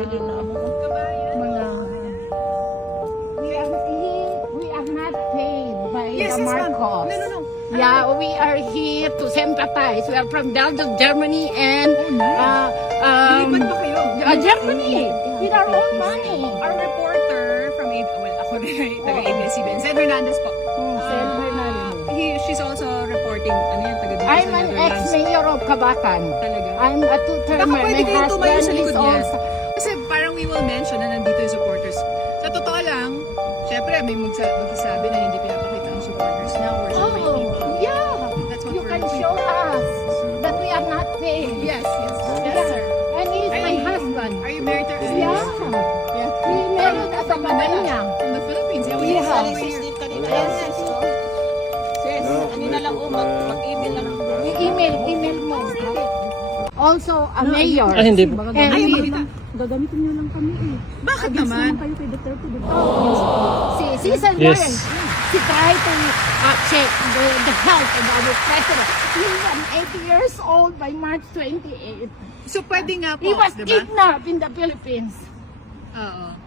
Mga we are not paid by the Marcos. No. Yeah, we are here to sympathize. We are from Belgium, Germany, and Lipat ba kayo? Germany. With our own money. Our reporter from ako rin, taga-ABS-CBN, Sen Hernandez po. Sen Hernandez. She's also reporting, taga dito I'm sa an Netherlands. ex-mayor of Kabakan. Talaga? I'm a two-termer. Baka pwede My kayong tumayo husband sa likod is niya. also... Kasi parang we will mention na nandito yung supporters. Sa totoo lang, syempre may magsasabi na hindi pinapakita ang supporters now. We're so many people. Yeah. That's what You we're can doing. show us that we are not paid. Yes, Yeah. sir. And he's my husband. Are you married to her? Yeah. Yeah. He married sa Manila. In the Philippines. Yeah, we Yeah. have Kanina lang mag-email lang. Email mo. Also, a mayor. hindi. And Ay, we- Gagamitin niyo lang kami eh. Bakit naman? Kayo kay Duterte, di ba? si Cesar Yes. Warren, she tried to check the health of our president. He's 80 years old by March 28. So pwede nga po, He was diba? kidnapped in the Philippines. Oo.